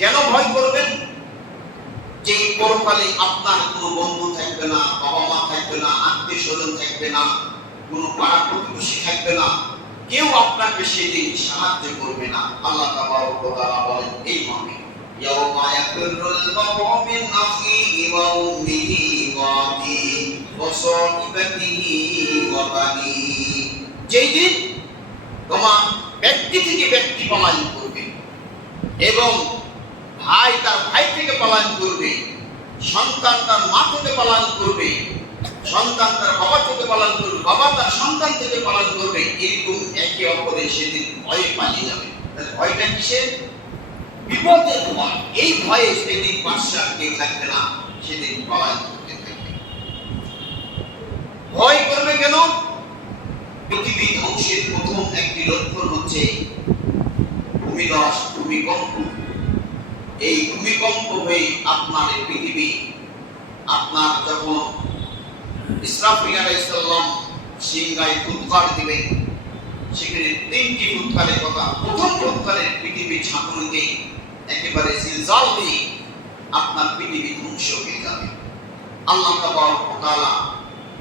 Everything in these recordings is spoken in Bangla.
কেন ভয় করবেন? যে পরকালে আপনার কোনো বন্ধু থাকবে না, বাবা মা থাকবে না, আত্মীয় স্বজন থাকবে না, কোনো পাড়া প্রতিবেশী থাকবে না, কেউ আপনাকে সেদিন সাহায্য করবে না। আল্লাহ তাবারক ওয়া তাআলা বলেন এই মর্মে, ইয়াওমা ইয়াফিরুল মারউ মিন আখিহি ওয়া উম্মিহি ওয়া আবিহি ওয়া সাহিবাতিহি ওয়া বানিহি। যেই দিন তোমার ব্যক্তি থেকে ব্যক্তি পলায়ন করবে এবং ভাই তার ভাই থেকে পলায়ন করবে, সন্তান তার মা থেকে পলায়ন করবে, সন্তান তার বাবা থেকে পলায়ন করবে, বাবা তার সন্তান থেকে পলায়ন করবে। এরকম একে অপরের সেদিন ভয়ে পালিয়ে যাবে। ভয়টা কিসের? বিপদের ভয়। এই ভয়ে সেদিন পাশে কেউ থাকবে না, সেদিন পলায়ন করতে থাকবে। ভয় করবে কেন? পৃথিবী ধ্বংসের প্রথম একটি লক্ষণ হচ্ছে ভূমিধস, ভূমিকম্প। এই ভূমিকম্প হয়ে আপনার পৃথিবী, আপনার যখন ইসরাফিল আলাইহিস সালাম সিংহায় ফুৎকার দিবেন, সেখানে তিনটি ফুৎকারের কথা। প্রথম ফুৎকারের পৃথিবী ঝাঁকুনিতে একেবারে জিলজাল দিয়ে আপনার পৃথিবী ধ্বংস হয়ে যাবে। আল্লাহ তাবারক ওয়া তাআলা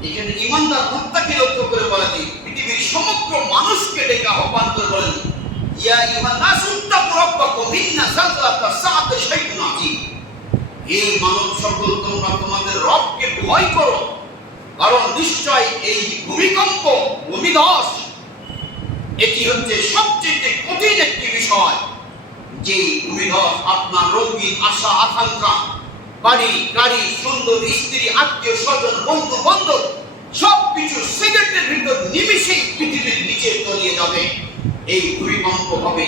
এখানে ঈমানদার মুত্তাকি লক্ষ্য করে বলেন, পৃথিবীর সমগ্র মানুষকে ডেকে আহ্বান করে বলেন, ইয়া আইয়ুহান নাসু ইত্তাকু রাব্বাকুম ইন্না যালজালাতাস সাআতি শাইউন আযীম। এই মানব সকল তোমরা তোমাদের রবকে ভয় করো, কারণ নিশ্চয় এই ভূমিকম্প, ভূমিধস, এটি হচ্ছে সবচেয়ে কঠিন একটি বিষয়। যে ভূমিধস আপনার রঙিন আশা আকাঙ্ক্ষা, বাড়ি গাড়ি, সুন্দর স্ত্রী, আত্মীয় স্বজন, বন্ধু বান্ধব সবকিছু সেকেন্ডের ভিতর নিমিষেই পৃথিবীর নিচে তলিয়ে যাবে। এই ভূমিকম্প হবে।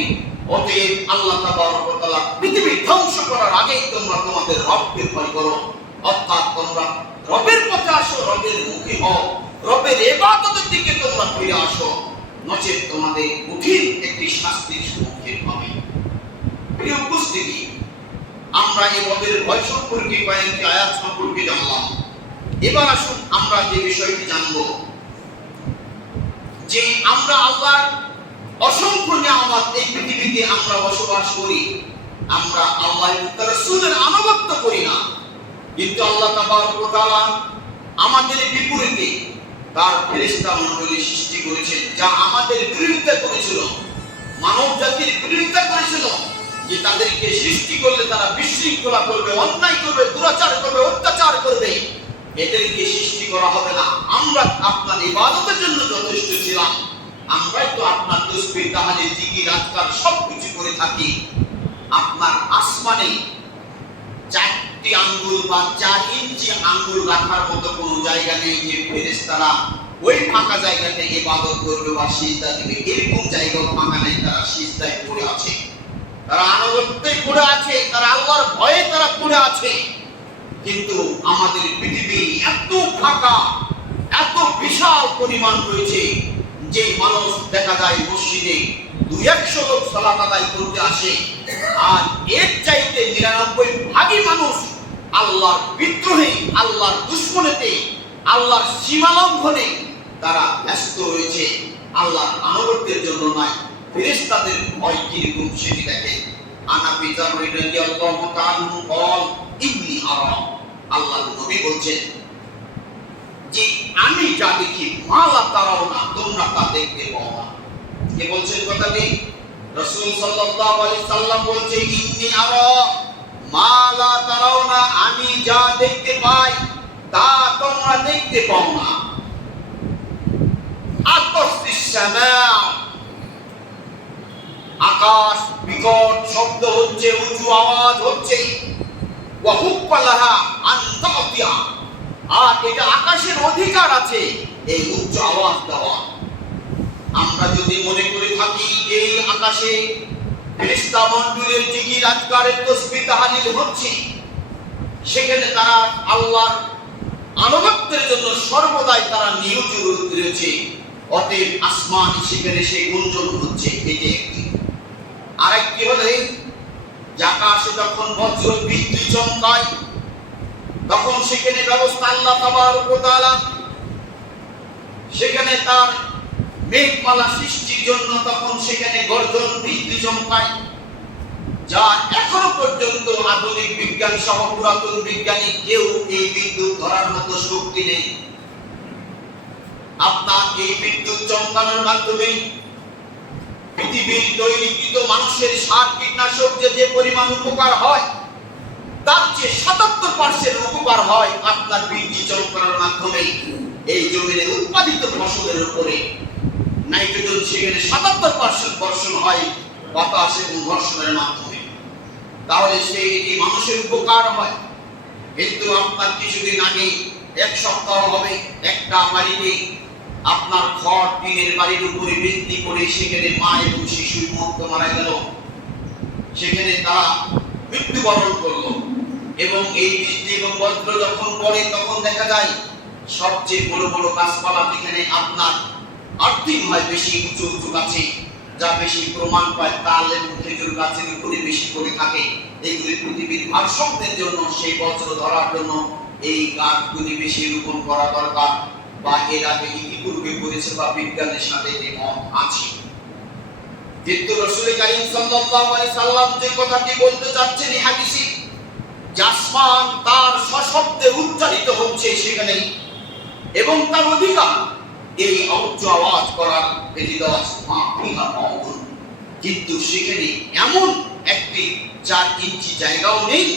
অতএব আল্লাহ তাবারক ওয়া তাআলা পৃথিবী ধ্বংস করার আগেই তোমরা তোমাদের রবকে ভয় করো, অর্থাৎ তোমরা রবের পথে আসো, রবের মুখী হও, রবের ইবাদতের দিকে তোমরা ফিরে আসো, নচেত তোমাদের কঠিন একটি শাস্তির সম্মুখীন হবে। প্রিয় উপস্থিতি, আমরা এই রবের ভয় সম্পর্কে কয়েকটি আয়াত সম্পর্কে জানলাম। এবার আসুন আমরা যে বিষয়টি জানব, যে আমরা আল্লাহর অসংখ্য নিয়ামত এই পৃথিবীতে আমরা বসবাস করি, আমরা আল্লাহ এবং তার রাসূলের আনুগত্য করি না, কিন্তু আল্লাহ তাবারক ওয়া তাআলা আমাদের বিপরীতে তার ফেরেশতা মণ্ডলী সৃষ্টি করেছেন, যা আমাদের বিরোধিতা করেছিল, মানব জাতির বিরোধিতা করেছিল, যে তাদেরকে সৃষ্টি করলে তারা বিশৃঙ্খলা করবে, অন্যায় করবে, দুরাচার করবে, অত্যাচার করবে, এদেরকে সৃষ্টি করা হবে না। আমরা আপনার ইবাদতের জন্য যথেষ্ট ছিলাম, আমরাই তো আপনার তাসবিহ, তাহলিল, জিকির, আজকার সবকিছু করে থাকি। আপনার আসমানে 4টি আঙ্গুল বা 4 ইঞ্চি আঙ্গুল রাখার মতো কোনো জায়গা নেই যে ফেরেশতারা ওই ফাঁকা জায়গাতে ইবাদত করবে বা সিজদা দিবে। এরকম জায়গাও ফাঁকা নেই, তারা সিজদায় পড়ে আছে, তারা আনুগত্যে পড়ে আছে, তারা আল্লাহর ভয়ে তারা পড়ে আছে। কিন্তু আমাদের পৃথিবী এত ফাঁকা, এত বিশাল পরিমাণ রয়েছে, যে মানুষ দেখা যায় মসজিদে 200 লোক সালাত আদায় করতে আসে, আর এর চাইতে 99 ভাগই মানুষ আল্লাহর বিদ্রোহে, আল্লাহর দুশমনেতে, আল্লাহর সীমা লঙ্ঘনে তারা ব্যস্ত রয়েছে, আল্লাহর আনুগত্যের জন্য নয়। ফেরেশতাদের ভয় কিরকম সেটি দেখেন। আনাবি যার রাদিয়াল্লাহু তাআলা বল ইন্নী আরা, আল্লাহর নবী বলছেন যে আমি যা দেখি, মালা তারাও না, তোমরা তা দেখতে পাও না। কে বলছেন কথাটি? রাসূল সাল্লাল্লাহু আলাইহি সাল্লাম বলছেন ইন্নী আরা মালা তারাও না, আমি যা দেখতে পাই তা তোমরা দেখতে পাও না। আকাশিস সামা, আকাশ বিকট শব্দ হচ্ছে, উঁচু আওয়াজ হচ্ছে, ওয়া হুক্কালাহা আন তাতিয়া, আর এটা আকাশের অধিকার আছে এই উচ্চ আওয়াজ দেওয়া। আমরা যদি মনে করে থাকি এই আকাশে ফেরেশতা মণ্ডলীর জিকির, আজকারের, তাসবিহ, তাহলিল হচ্ছে, সেখানে তারা আল্লাহর আনুগত্যের জন্য সর্বদাই তারা নিয়োজিত রয়েছে, অতএব আসমান সেখানে সেই গুঞ্জন হচ্ছে। এটি একটি। আরেকটি হলে আকাশে যখন বজ্র বিদ্যুৎ চমকায়, তখন সেখানে ব্যবস্থা আল্লাহ তাবারক ওয়া তাআলা সেখানে তার মেঘমালা সৃষ্টির জন্য তখন সেখানে গর্জন বিদ্যুৎ চমকায়। যা এখনো পর্যন্ত আধুনিক বিজ্ঞান সহ পুরাতন বিজ্ঞানী কেউ এই বিদ্যুৎ ধরার মতো শক্তি নেই। আপনার এই বিদ্যুৎ চমকানোর মাধ্যমে পৃথিবীর দৈনিকৃত মানুষের সার কীটনাশক যে পরিমাণ উপকার হয়, তার চেয়ে ৭৭% উপকার হয় আপনার বিদ্যুৎ চমকানোর মাধ্যমে। এই জমিনে উৎপাদিত ফসলের উপরে নাইট্রোজেন সেখানে ৭৭% বর্ষণ হয় বাতাস এবং ঘর্ষণের মাধ্যমে। তাহলে সেই মানুষের উপকার হয়। কিন্তু আপনার কিছুদিন আগে, এক সপ্তাহ হবে, একটা বাড়িতে আপনার খড় টিনের বাড়ির উপরে বৃষ্টি করে সেখানে মা এবং শিশু মারা গেল, সেখানে তারা মৃত্যুবরণ করলো। এবং এই বৃষ্টি এবং বজ্র যখন পড়ে তখন দেখা যায় সবচেয়ে বড় বড় গাছপালা যেখানে আপনার আর্থিক হয় বেশি উঁচু উঁচু গাছে, যা বেশি প্রমাণ পায় তাল এবং খেজুর গাছের উপরে বেশি করে থাকে। এইগুলি পৃথিবীর ভারসাম্যের জন্য, সেই বজ্র ধরার জন্য এই গাছগুলি বেশি রোপণ করা দরকার, বা এর আগে ইতিপূর্বে করেছে বা বিজ্ঞানের সাথে যে মত আছে। কিন্তু রাসূল কারীম সাল্লাল্লাহু আলাইহি সাল্লাম যে কথাটি বলতে যাচ্ছেন এই হাদিসে, যে আসমান তার সশব্দে উচ্চারিত হচ্ছে সেখানে, এবং তার অধিকার এই উচ্চ আওয়াজ করার ব্যতীত কিন্তু সেখানে এমন একটি ৪ ইঞ্চি জায়গাও নেই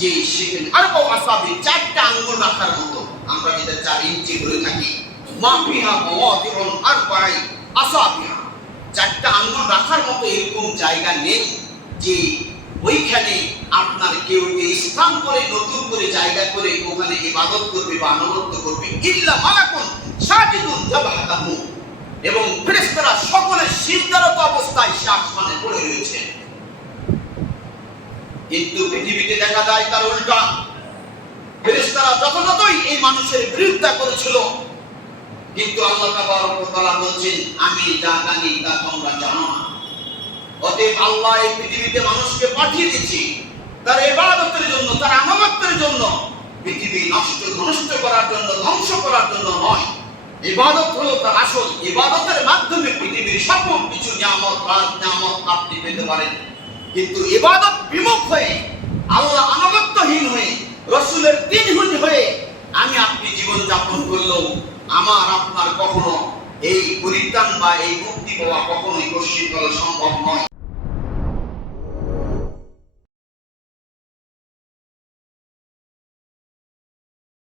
যে সেখানে আর আসাবি ৪টা আঙ্গুল রাখার মতো, আমরা যেটা ৪ ইঞ্চি ধরে থাকি, মাফিহা মাওয়াদিউন আরবাই আসাবিহা, ৪টা আঙ্গুল রাখার মতো এরকম জায়গা নেই যে ওইখানে আপনার কেউ স্থান করে নতুন করে জায়গা করে ওখানে ইবাদত করবে বা আনুগত্য করবে। ইল্লা মালাকুন সাজিদুন তাবাহাতাহু, এবং ফেরেশতারা সকলে সিজদারত অবস্থায় সে আসমানে পড়ে রয়েছে। কিন্তু পৃথিবীতে দেখা যায় তার উল্টা, ফেরেশতারা যথাযথই এই মানুষের বিরোধিতা করেছিল, কিন্তু আল্লাহ তাবারক ওয়া তাআলা বলেন আমি যা জানি তা তোমরা জানো না। অতএব আল্লাহ এই পৃথিবীতে মানুষকে পাঠিয়ে দিয়েছে তার ইবাদতের জন্য, তার আনুগত্যের জন্য, পৃথিবী নষ্ট করার জন্য, ধ্বংস করার জন্য নয়। ইবাদত হলো তার আসল। ইবাদতের মাধ্যমে পৃথিবীর সকল কিছু নিয়ামত আপনি পেতে পারেন। কিন্তু ইবাদত বিমুখ হয়ে, আল্লাহ আনুগত্যহীন হয়ে, রাসূলের দ্বীনহীন হয়ে আমি আপনি জীবন যাপন করলেও আমার আপনার কখনো এই পরিত্রাণ বা এই মুক্তি পাওয়া কখনোই কখনো সম্ভব নয়।